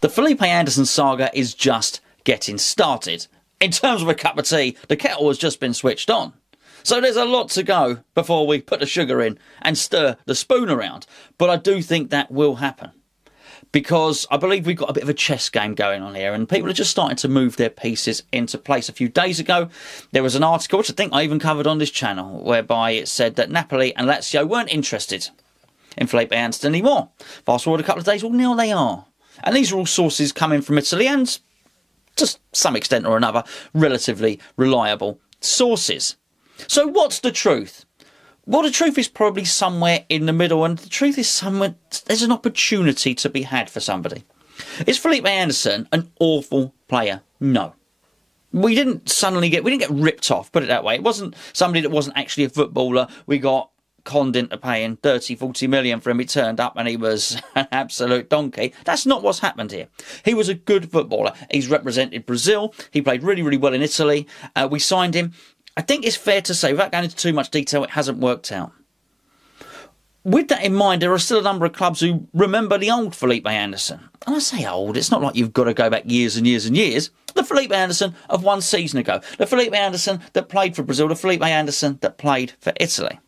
The Felipe Anderson saga is just getting started. In terms of a cup of tea, the kettle has just been switched on. So there's a lot to go before we put the sugar in and stir the spoon around. But I do think that will happen, because I believe we've got a bit of a chess game going on here, and people are just starting to move their pieces into place. A few days ago, there was an article, which I think I even covered on this channel, whereby it said that Napoli and Lazio weren't interested in Felipe Anderson anymore. Fast forward a couple of days, well, now they are. And these are all sources coming from Italy, and to some extent or another, relatively reliable sources. So what's the truth? Well, the truth is probably somewhere in the middle, and the truth is somewhere there's an opportunity to be had for somebody. Is Felipe Anderson an awful player? No. We didn't get ripped off, put it that way. It wasn't somebody that wasn't actually a footballer. We got conned into paying 30-40 million for him. He turned up and he was an absolute donkey. That's not what's happened here. He was a good footballer. He's represented Brazil. He played really, really well in Italy. We signed him. I think it's fair to say, without going into too much detail, it hasn't worked out. With that in mind, there are still a number of clubs who remember the old Felipe Anderson. And I say old, it's not like you've got to go back years and years and years. The Felipe Anderson of one season ago. The Felipe Anderson that played for Brazil. The Felipe Anderson that played for Italy.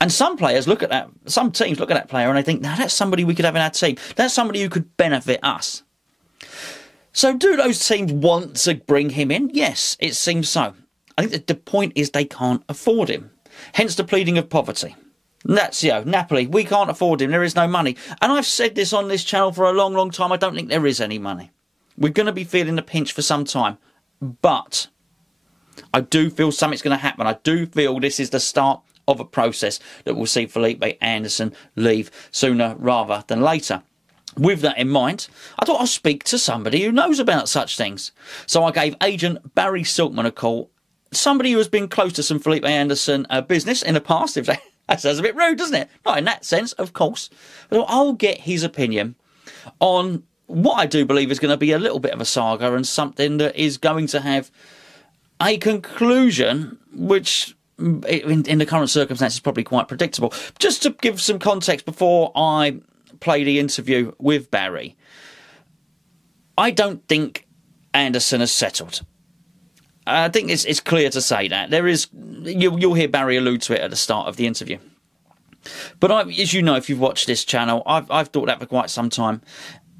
And some players look at that, some teams look at that player and they think, now that's somebody we could have in our team. That's somebody who could benefit us. So do those teams want to bring him in? Yes, it seems so. I think that the point is they can't afford him. Hence the pleading of poverty. Lazio, Napoli, we can't afford him. There is no money. And I've said this on this channel for a long, long time. I don't think there is any money. We're going to be feeling the pinch for some time. But I do feel something's going to happen. I do feel this is the start of a process that will see Felipe Anderson leave sooner rather than later. With that in mind, I thought I'll speak to somebody who knows about such things. So I gave agent Barry Silkman a call. Somebody who has been close to some Felipe Anderson business in the past. If that sounds a bit rude, doesn't it? Not in that sense, of course. But I'll get his opinion on what I do believe is going to be a little bit of a saga and something that is going to have a conclusion which, in the current circumstances, is probably quite predictable. Just to give some context before I play the interview with Barry, I don't think Anderson has settled. I think it's clear to say that. There is, you'll hear Barry allude to it at the start of the interview. But as you know, if you've watched this channel, I've thought that for quite some time.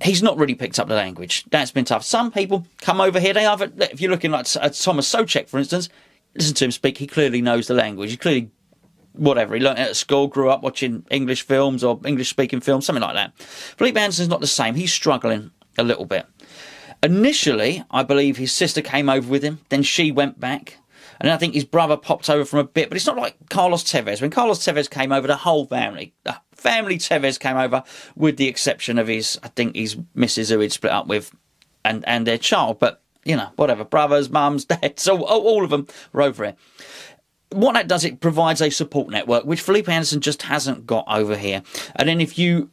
He's not really picked up the language. That's been tough. Some people come over here. They have, if you're looking like Thomas Soucek, for instance, listen to him speak. He clearly knows the language. He clearly, whatever, he learned it at school, grew up watching English films or English-speaking films, something like that. Felipe Anderson's not the same. He's struggling a little bit. Initially, I believe his sister came over with him. Then she went back. And I think his brother popped over from a bit. But it's not like Carlos Tevez. When Carlos Tevez came over, the whole family, Tevez came over, with the exception of his missus who he'd split up with and their child. But, you know, whatever. Brothers, mums, dads, so all of them were over here. What that does, it provides a support network, which Felipe Anderson just hasn't got over here. And then if you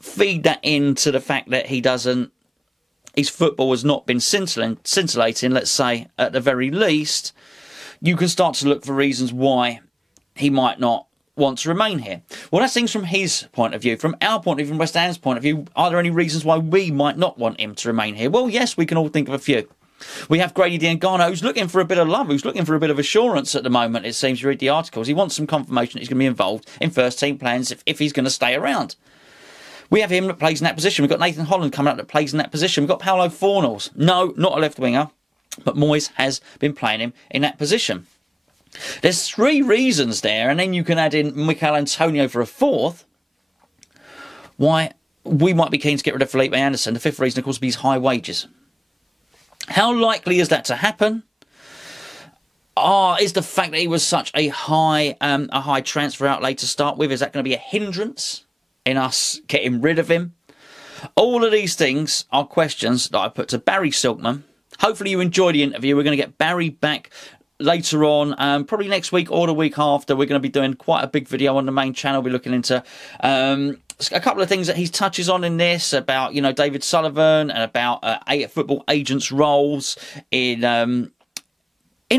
feed that into the fact that his football has not been scintillating, let's say, at the very least, you can start to look for reasons why he might not want to remain here. Well, that's things from his point of view. From our point of view, from West Ham's point of view, are there any reasons why we might not want him to remain here? Well, yes, we can all think of a few. We have Grady Diangano, who's looking for a bit of love, who's looking for a bit of assurance at the moment, it seems, you read the articles. He wants some confirmation that he's going to be involved in first-team plans if he's going to stay around. We have him that plays in that position. We've got Nathan Holland coming up that plays in that position. We've got Paulo Fornals. No, not a left winger, but Moyes has been playing him in that position. There's three reasons there, and then you can add in Michael Antonio for a fourth, why we might be keen to get rid of Felipe Anderson. The fifth reason, of course, would be his high wages. How likely is that to happen? Is the fact that he was such a high transfer outlay to start with, is that going to be a hindrance in us getting rid of him? All of these things are questions that I put to Barry Silkman. Hopefully you enjoyed the interview. We're going to get Barry back later on, probably next week or the week after. We're going to be doing quite a big video on the main channel. We're looking into a couple of things that he touches on in this, about, you know, David Sullivan, and about football agents' roles in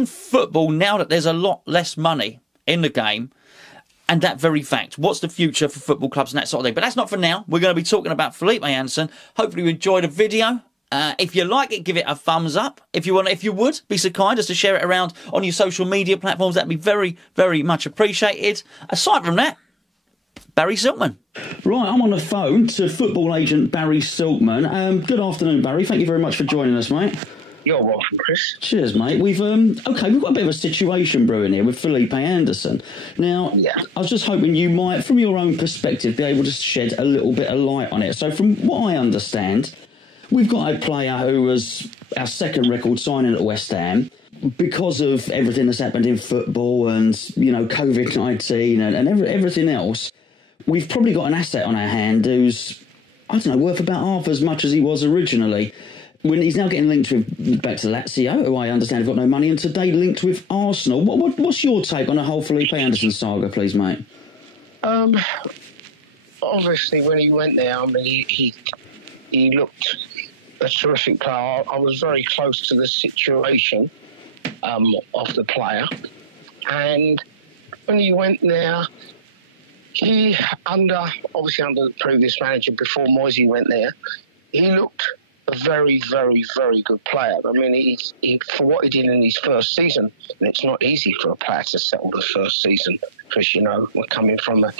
football now that there's a lot less money in the game. and that very fact. What's the future for football clubs and that sort of thing? But that's not for now. We're going to be talking about Felipe Anderson. Hopefully you enjoyed the video. If you like it, give it a thumbs up. If you would, be so kind as to share it around on your social media platforms. That'd be very, very much appreciated. Aside from that, Barry Silkman. Right, I'm on the phone to football agent Barry Silkman. Good afternoon, Barry. Thank you very much for joining us, mate. You're welcome, Chris. Cheers, mate. We've got a bit of a situation brewing here with Felipe Anderson. Now, I was just hoping you might, from your own perspective, be able to shed a little bit of light on it. So, from what I understand, we've got a player who was our second record signing at West Ham. Because of everything that's happened in football and, COVID-19 and everything else, we've probably got an asset on our hand who's, worth about half as much as he was originally. When he's now getting linked back to Lazio, who I understand have got no money, and today linked with Arsenal. What's your take on the whole Felipe Anderson saga, please, mate? Obviously, when he went there, he looked a terrific player. I was very close to the situation of the player, and when he went there, he under the previous manager before Moisey went there, he looked a very, very, very good player. He for what he did in his first season, and it's not easy for a player to settle the first season because, we're coming from a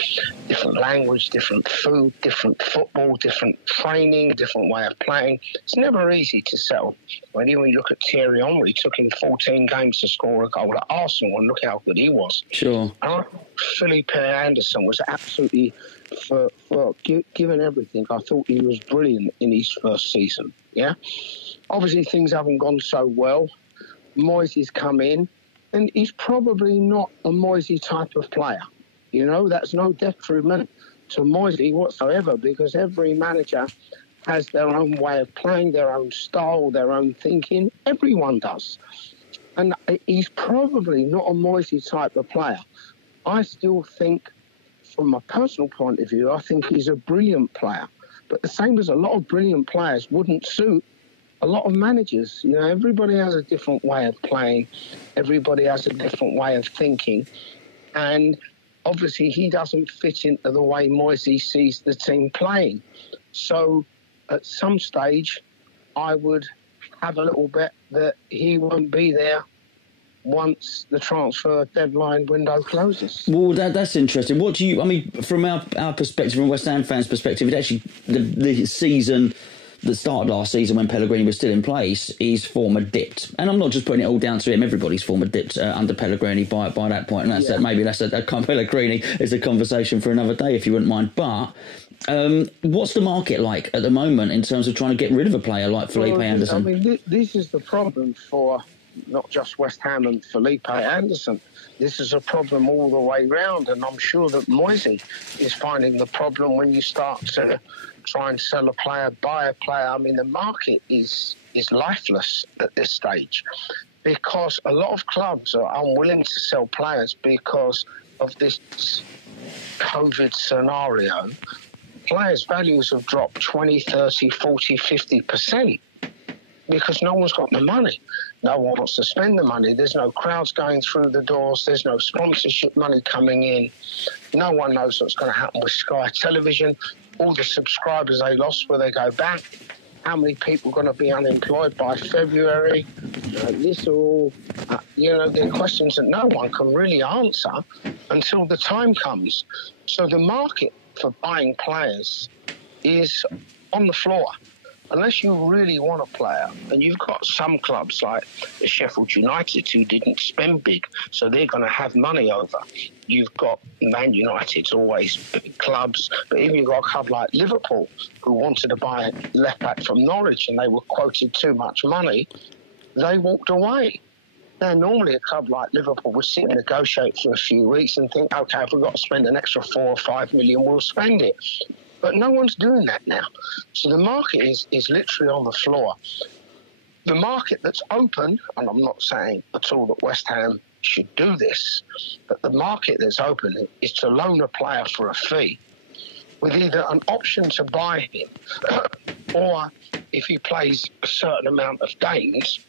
different language, different food, different football, different training, different way of playing. It's never easy to settle. When you look at Thierry Henry, it took him 14 games to score a goal at Arsenal, and look how good he was. Sure. Felipe Anderson was absolutely, given everything, I thought he was brilliant in his first season. Yeah, obviously things haven't gone so well. Moisey's come in, and he's probably not a Moisey type of player. That's no detriment to Moisey whatsoever, because every manager has their own way of playing, their own style, their own thinking. Everyone does. And he's probably not a Moisey type of player. I still think, from a personal point of view, I think he's a brilliant player. But the same as a lot of brilliant players wouldn't suit a lot of managers. Everybody has a different way of playing. Everybody has a different way of thinking. And obviously he doesn't fit into the way Moisey sees the team playing. So at some stage, I would have a little bet that he won't be there once the transfer deadline window closes. Well, that's interesting. What do you, from our perspective, from West Ham fans' perspective, it actually, the season, the start of last season when Pellegrini was still in place, his form had dipped. And I'm not just putting it all down to him, everybody's form had dipped under Pellegrini by that point. And Pellegrini is a conversation for another day, if you wouldn't mind. But what's the market like at the moment in terms of trying to get rid of a player like Felipe Anderson? This is the problem for not just West Ham and Felipe Anderson. This is a problem all the way round, and I'm sure that Moisey is finding the problem when you start to try and sell a player, buy a player. The market is lifeless at this stage because a lot of clubs are unwilling to sell players because of this COVID scenario. Players' values have dropped 20, 30, 40, 50%. Because no one's got the money. No one wants to spend the money. There's no crowds going through the doors. There's no sponsorship money coming in. No one knows what's going to happen with Sky Television. All the subscribers they lost, will they go back? How many people are going to be unemployed by February? These are all, they're questions that no one can really answer until the time comes. So the market for buying players is on the floor. Unless you really want a player, and you've got some clubs like the Sheffield United who didn't spend big, so they're going to have money over. You've got Man United's always big clubs, but even you've got a club like Liverpool who wanted to buy a left back from Norwich and they were quoted too much money, they walked away. Now, normally a club like Liverpool would sit and negotiate for a few weeks and think, OK, if we've got to spend an extra 4 or 5 million, we'll spend it. But no one's doing that now. So the market is literally on the floor. The market that's open, and I'm not saying at all that West Ham should do this, but the market that's open is to loan a player for a fee with either an option to buy him or if he plays a certain amount of games,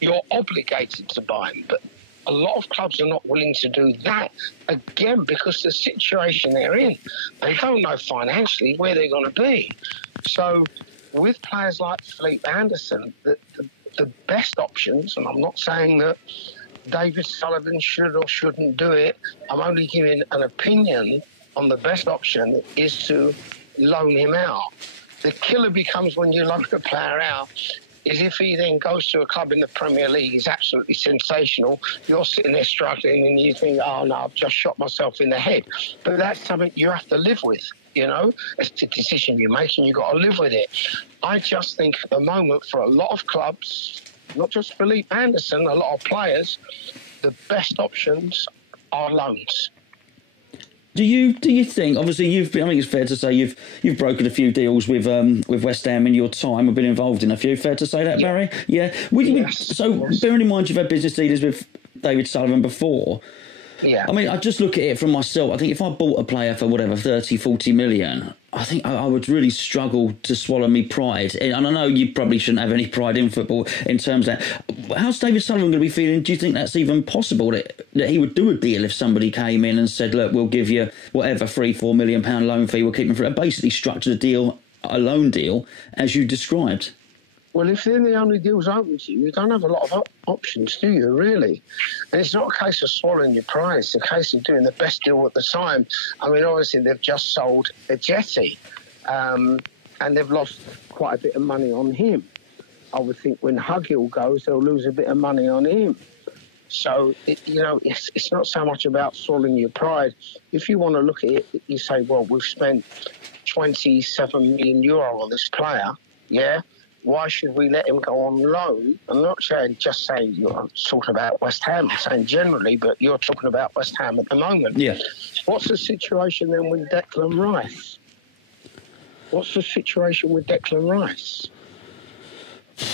you're obligated to buy him. But A lot of clubs are not willing to do that, again, because the situation they're in, they don't know financially where they're going to be. So with players like Felipe Anderson, the best options, and I'm not saying that David Sullivan should or shouldn't do it, I'm only giving an opinion on the best option, is to loan him out. The killer becomes when you loan a player out is if he then goes to a club in the Premier League, he's absolutely sensational. You're sitting there struggling and you think, oh no, I've just shot myself in the head. But that's something you have to live with, you know. It's the decision you make and you've got to live with it. I just think at the moment for a lot of clubs, not just Felipe Anderson, a lot of players, the best options are loans. Do you think? Obviously, I think it's fair to say you've broken a few deals with West Ham in your time. I've been involved in a few. Fair to say that, Barry? Yeah. Bearing in mind you've had business dealings with David Sullivan before. Yeah. I mean, I just look at it from myself. I think if I bought a player for whatever 30, 40 million, I think I would really struggle to swallow me pride. And I know you probably shouldn't have any pride in football in terms of that. How's David Sullivan going to be feeling? Do you think that's even possible that he would do a deal if somebody came in and said, look, we'll give you whatever £3-4 million loan fee, we'll keep him for it? Basically structured a loan deal as you described. Well, if they're the only deals open to you, you don't have a lot of options, do you, really? And it's not a case of swallowing your pride. It's a case of doing the best deal at the time. I mean, obviously, they've just sold a Jetty, and they've lost quite a bit of money on him. I would think when Hugill goes, they'll lose a bit of money on him. So, it's not so much about swallowing your pride. If you want to look at it, you say, well, we've spent €27 million on this player, yeah? Why should we let him go on loan? I'm not just saying you're talking about West Ham, I'm saying generally, but you're talking about West Ham at the moment. Yeah. What's the situation then with Declan Rice? What's the situation with Declan Rice?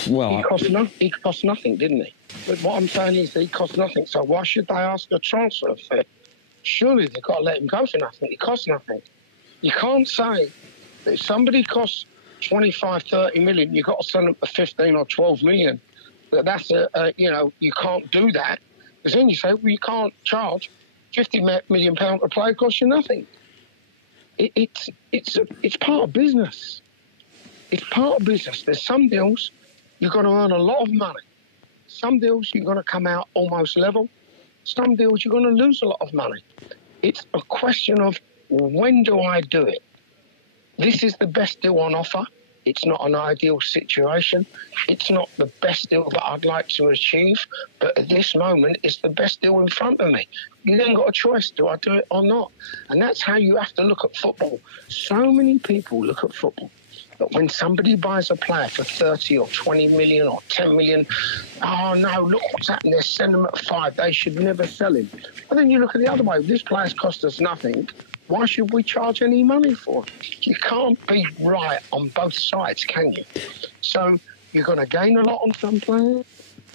Well, he cost nothing, didn't he? But what I'm saying is that he cost nothing, so why should they ask a transfer fee? Surely they've got to let him go for nothing. He costs nothing. You can't say that if somebody costs 25-30 million, you've got to sell them for 15 or 12 million. That's you can't do that, because then you say, well, you can't charge £50 million a player, costs you nothing. It's part of business. It's part of business. There's some deals you've got to earn a lot of money. Some deals you're going to come out almost level. Some deals you're going to lose a lot of money. It's a question of when do I do it? This is the best deal on offer. It's not an ideal situation. It's not the best deal that I'd like to achieve, but at this moment, it's the best deal in front of me. You then got a choice, do I do it or not? And that's how you have to look at football. So many people look at football that when somebody buys a player for 30 or 20 million or 10 million, oh no, look what's happened, they're selling him at 5, they should never sell him. But then you look at the other way, this player's cost us nothing, why should we charge any money for it? You can't be right on both sides, can you? So you're going to gain a lot on some players,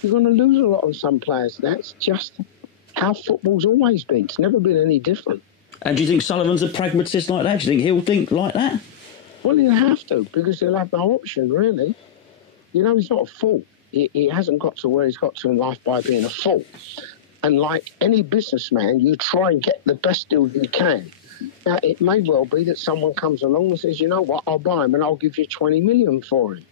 you're going to lose a lot on some players. That's just how football's always been. It's never been any different. And do you think Sullivan's a pragmatist like that? Do you think he'll think like that? Well, he'll have to, because he'll have no option, really. You know, he's not a fool. He hasn't got to where he's got to in life by being a fool. And like any businessman, you try and get the best deal you can. Now, it may well be that someone comes along and says, you know what, I'll buy him and I'll give you 20 million for him.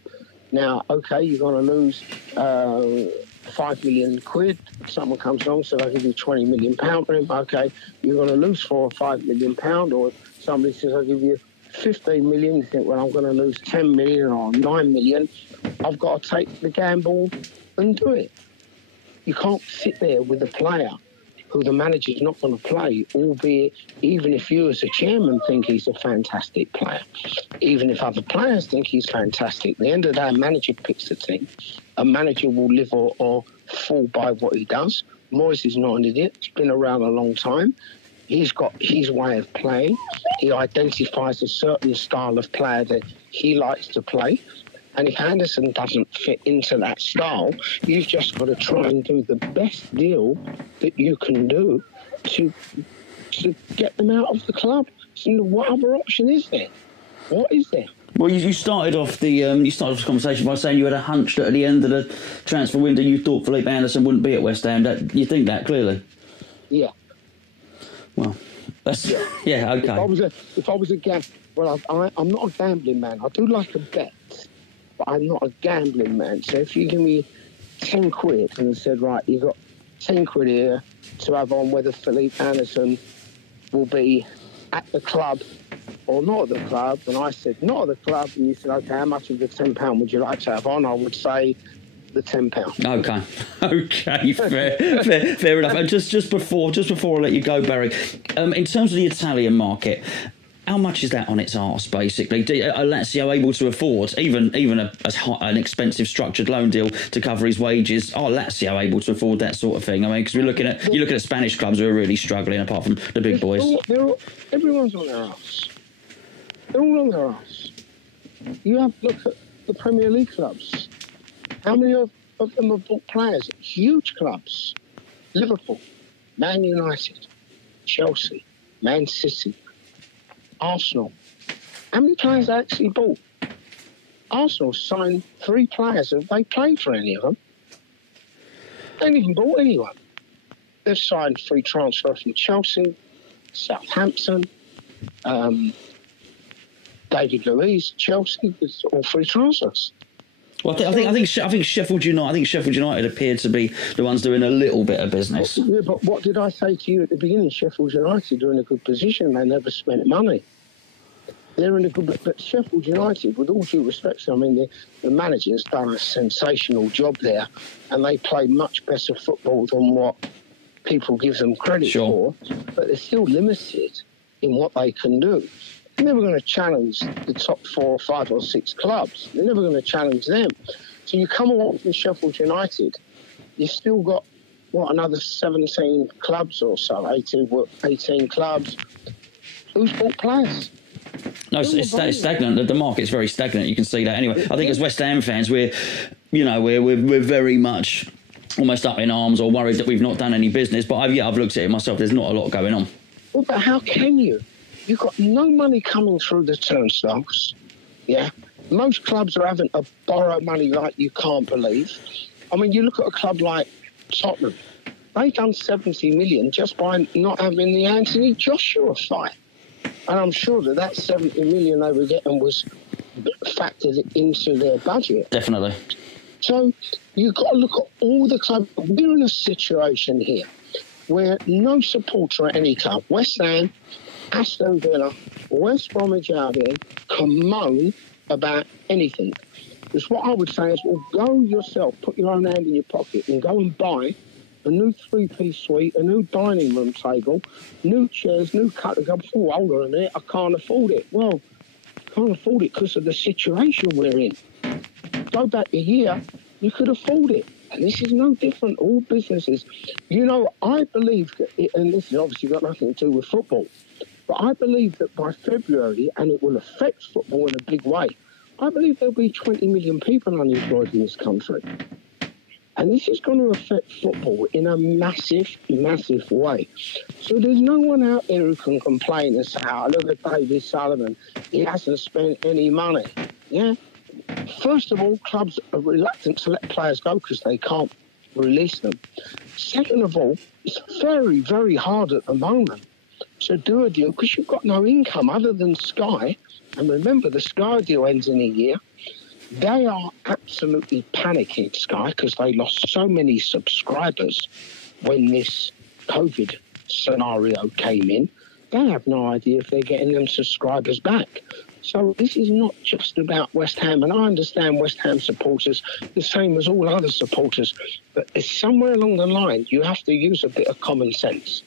Now, OK, you're going to lose 5 million quid. Someone comes along and says, I'll give you 20 million pound for him. OK, you're going to lose 4 or 5 million pound. Or somebody says, I'll give you 15 million. You think, well, I'm going to lose 10 million or 9 million. I've got to take the gamble and do it. You can't sit there with a player who the manager's not going to play, albeit even if you as a chairman think he's a fantastic player, even if other players think he's fantastic, at the end of the day, a manager picks the team. A manager will live or fall by what he does. Moyes is not an idiot. He's been around a long time. He's got his way of playing. He identifies a certain style of player that he likes to play. And if Anderson doesn't fit into that style, you've just got to try and do the best deal that you can do to get them out of the club. So what other option is there? What is there? Well, you started off the conversation by saying you had a hunch that at the end of the transfer window you thought Felipe Anderson wouldn't be at West Ham. You think that clearly? Yeah. Well, that's yeah okay. If I was a well, I'm not a gambling man. I do like a bet, but I'm not a gambling man. So if you give me 10 quid and said, right, you've got 10 quid here to have on whether Felipe Anderson will be at the club or not at the club, and I said not at the club, and you said, okay, how much of the £10 would you like to have on? I would say the £10. Okay, fair enough. And just before I let you go, Barry, in terms of the Italian market, how much is that on its arse, basically? Are Lazio able to afford even an expensive structured loan deal to cover his wages? Are Lazio able to afford that sort of thing? I mean, because you're looking at Spanish clubs who are really struggling, apart from the big boys. Everyone's on their arse. They're all on their arse. You have look at the Premier League clubs. How many of them have bought players? Huge clubs. Liverpool, Man United, Chelsea, Man City, Arsenal. How many players they actually bought? Arsenal signed 3 players. Have they played for any of them? They haven't even bought anyone. They've signed free transfer from Chelsea, Southampton, David Luiz, Chelsea. It's all free transfers. Well, I think Sheffield United. I think Sheffield United appeared to be the ones doing a little bit of business. Yeah, but what did I say to you at the beginning? Sheffield United are in a good position. They never spent money. They're in a good, but Sheffield United, with all due respect, I mean, the manager's done a sensational job there, and they play much better football than what people give them credit for. But they're still limited in what they can do. They're never going to challenge the top 4 or 5 or 6 clubs. They're never going to challenge them. So you come along from Sheffield United, you've still got, another 17 clubs or so, 18 clubs. Who's bought players? No, it's stagnant. The market's very stagnant. You can see that anyway. I think as West Ham fans, we're very much almost up in arms or worried that we've not done any business. But I've looked at it myself. There's not a lot going on. Well, but how can you? You've got no money coming through the turnstiles. Yeah, most clubs are having to borrow money like you can't believe. I mean, you look at a club like Tottenham. They done 70 million just by not having the Anthony Joshua fight. And I'm sure that 70 million they were getting was factored into their budget. Definitely. So you've got to look at all the clubs. We're in a situation here where no supporter at any club, West Ham, Aston Villa, West Bromwich Albion, can moan about anything. Because what I would say is, well, go yourself, put your own hand in your pocket and go and buy a new 3-piece suite, a new dining room table, new chairs, new cutting. Oh, hold on a minute, I can't afford it. Well, can't afford it because of the situation we're in. Go back a year, you could afford it. And this is no different, all businesses. I believe that, and this has obviously got nothing to do with football, but I believe that by February, and it will affect football in a big way, I believe there'll be 20 million people unemployed in this country. And this is going to affect football in a massive, massive way. So there's no one out there who can complain and say, look at David Sullivan, he hasn't spent any money. Yeah. First of all, clubs are reluctant to let players go because they can't release them. Second of all, it's very, very hard at the moment to do a deal because you've got no income other than Sky. And remember, the Sky deal ends in a year. They are absolutely panicking, Sky, because they lost so many subscribers when this COVID scenario came in. They have no idea if they're getting them subscribers back. So this is not just about West Ham, and I understand West Ham supporters the same as all other supporters, but it's somewhere along the line you have to use a bit of common sense.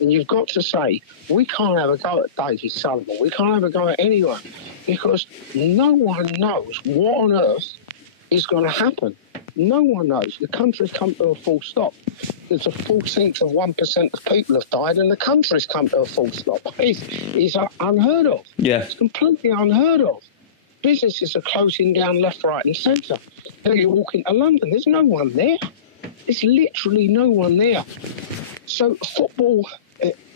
And you've got to say, we can't have a go at David Sullivan, we can't have a go at anyone, because no one knows what on earth is going to happen. No one knows. The country's come to a full stop. There's a 14th of 1% of people have died, and the country's come to a full stop. It's unheard of. Yeah. It's completely unheard of. Businesses are closing down left, right and centre. Now you walk into London, there's no one there. There's literally no one there. So football,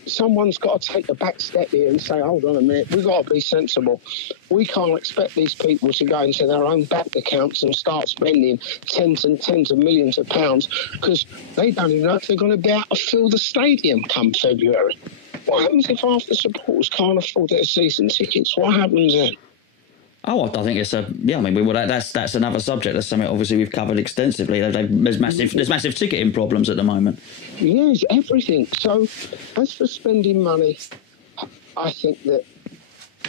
someone's got to take the back step here and say, hold on a minute, we've got to be sensible. We can't expect these people to go into their own bank accounts and start spending tens and tens of millions of pounds because they don't even know if they're going to be able to fill the stadium come February. What happens if half the supporters can't afford their season tickets? What happens then? Oh, I think it's that's another subject. That's something obviously we've covered extensively. There's massive ticketing problems at the moment. Yes, everything. So, as for spending money, I think that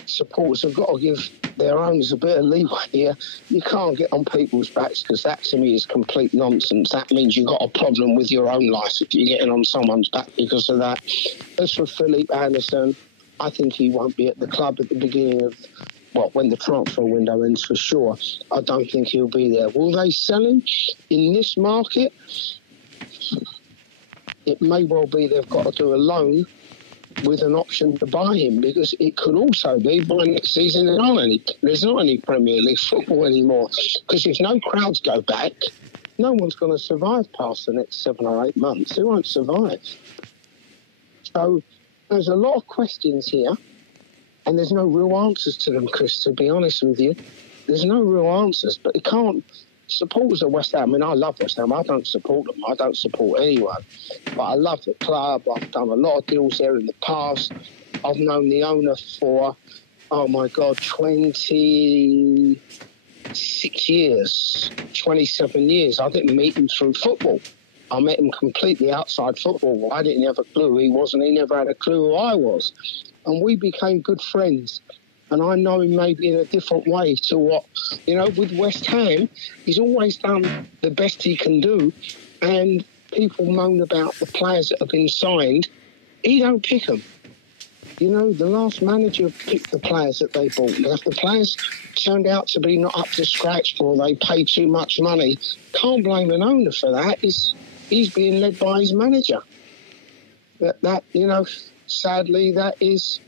supporters have got to give their owners a bit of leeway here. You can't get on people's backs because that to me is complete nonsense. That means you've got a problem with your own life if you're getting on someone's back because of that. As for Felipe Anderson, I think he won't be at the club at the beginning of, well, when the transfer window ends for sure. I don't think he'll be there. Will they sell him in this market? It may well be they've got to do a loan with an option to buy him because it could also be by next season there's not any Premier League football anymore because if no crowds go back, no one's going to survive past the next 7 or 8 months. They won't survive. So there's a lot of questions here and there's no real answers to them, Chris, to be honest with you. There's no real answers, but it can't. Supporters of West Ham, I mean, I love West Ham. I don't support them. I don't support anyone. But I love the club. I've done a lot of deals there in the past. I've known the owner for, 26 years, 27 years. I didn't meet him through football. I met him completely outside football. I didn't have a clue who he was, and he never had a clue who I was. And we became good friends. And I know him maybe in a different way to what, with West Ham, he's always done the best he can do. And people moan about the players that have been signed. He don't pick them. The last manager picked the players that they bought. And if the players turned out to be not up to scratch or they paid too much money, can't blame an owner for that. He's being led by his manager. Sadly, that is...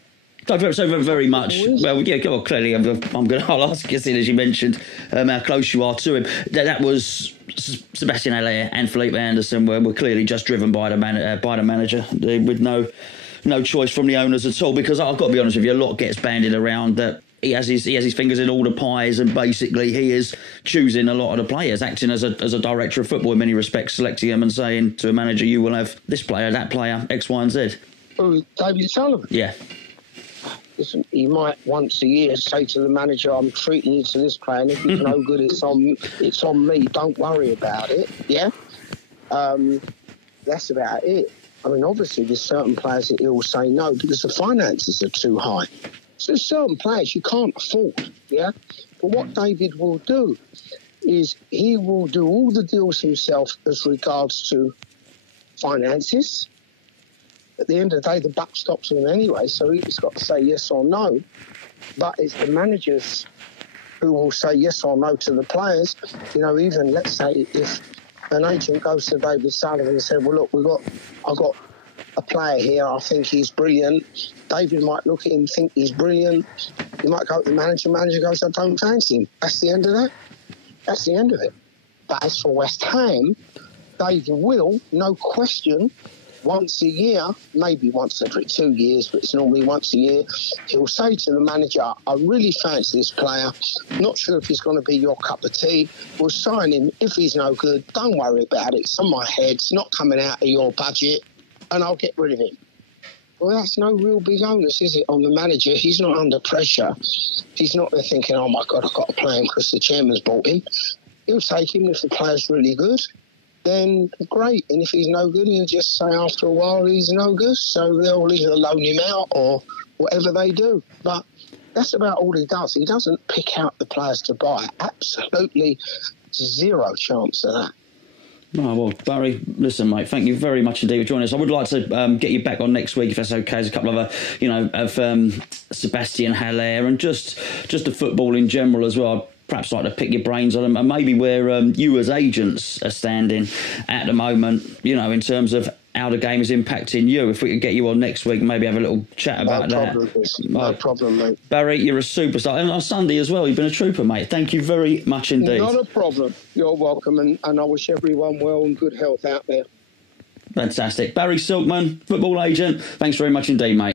So very much. Well, yeah. Clearly, I'll ask you, as you mentioned, how close you are to him. That was Sebastian Haller and Felipe Anderson were clearly just driven by the manager, with no choice from the owners at all. Because I've got to be honest with you, a lot gets bandied around that he has his fingers in all the pies, and basically he is choosing a lot of the players, acting as a director of football in many respects, selecting them and saying to a manager, "You will have this player, that player, X, Y, and Z." Oh, David Sullivan. Yeah. Listen, he might once a year say to the manager, "I'm treating you to this player, and if he's no good, it's on me. Don't worry about it." Yeah, that's about it. I mean, obviously, there's certain players that he'll say no because the finances are too high. So there's certain players you can't afford. Yeah, but what David will do is he will do all the deals himself as regards to finances. At the end of the day, the buck stops with him anyway, so he's got to say yes or no. But it's the managers who will say yes or no to the players. Even let's say if an agent goes to David Sullivan and said, "Well, look, I've got a player here. I think he's brilliant." David might look at him, think he's brilliant. He might go to the manager. Manager goes, "I don't fancy him." That's the end of that. That's the end of it. But as for West Ham, David will, no question, once a year, maybe once every 2 years, but it's normally once a year, he'll say to the manager, "I really fancy this player. Not sure if he's going to be your cup of tea. We'll sign him. If he's no good, don't worry about it. It's on my head. It's not coming out of your budget, and I'll get rid of him." Well, that's no real big onus, is it, on the manager? He's not under pressure. He's not there thinking, "Oh, my God, I've got to play him because the chairman's bought him." He'll take him if the player's really good. Then great, and if he's no good, he'll just say after a while he's no good, so they'll either loan him out or whatever they do. But that's about all he does. He doesn't pick out the players to buy. Absolutely zero chance of that. Oh, well, Barry, listen, mate, thank you very much indeed for joining us. I would like to get you back on next week, if that's okay. There's a couple of Sebastian Haller and just the football in general as well. Perhaps like to pick your brains on them, and maybe where you as agents are standing at the moment, in terms of how the game is impacting you. If we could get you on next week and maybe have a little chat about that. No problem, mate. Barry, you're a superstar. And on Sunday as well, you've been a trooper, mate. Thank you very much indeed. Not a problem. You're welcome, and I wish everyone well and good health out there. Fantastic. Barry Silkman, football agent, thanks very much indeed, mate.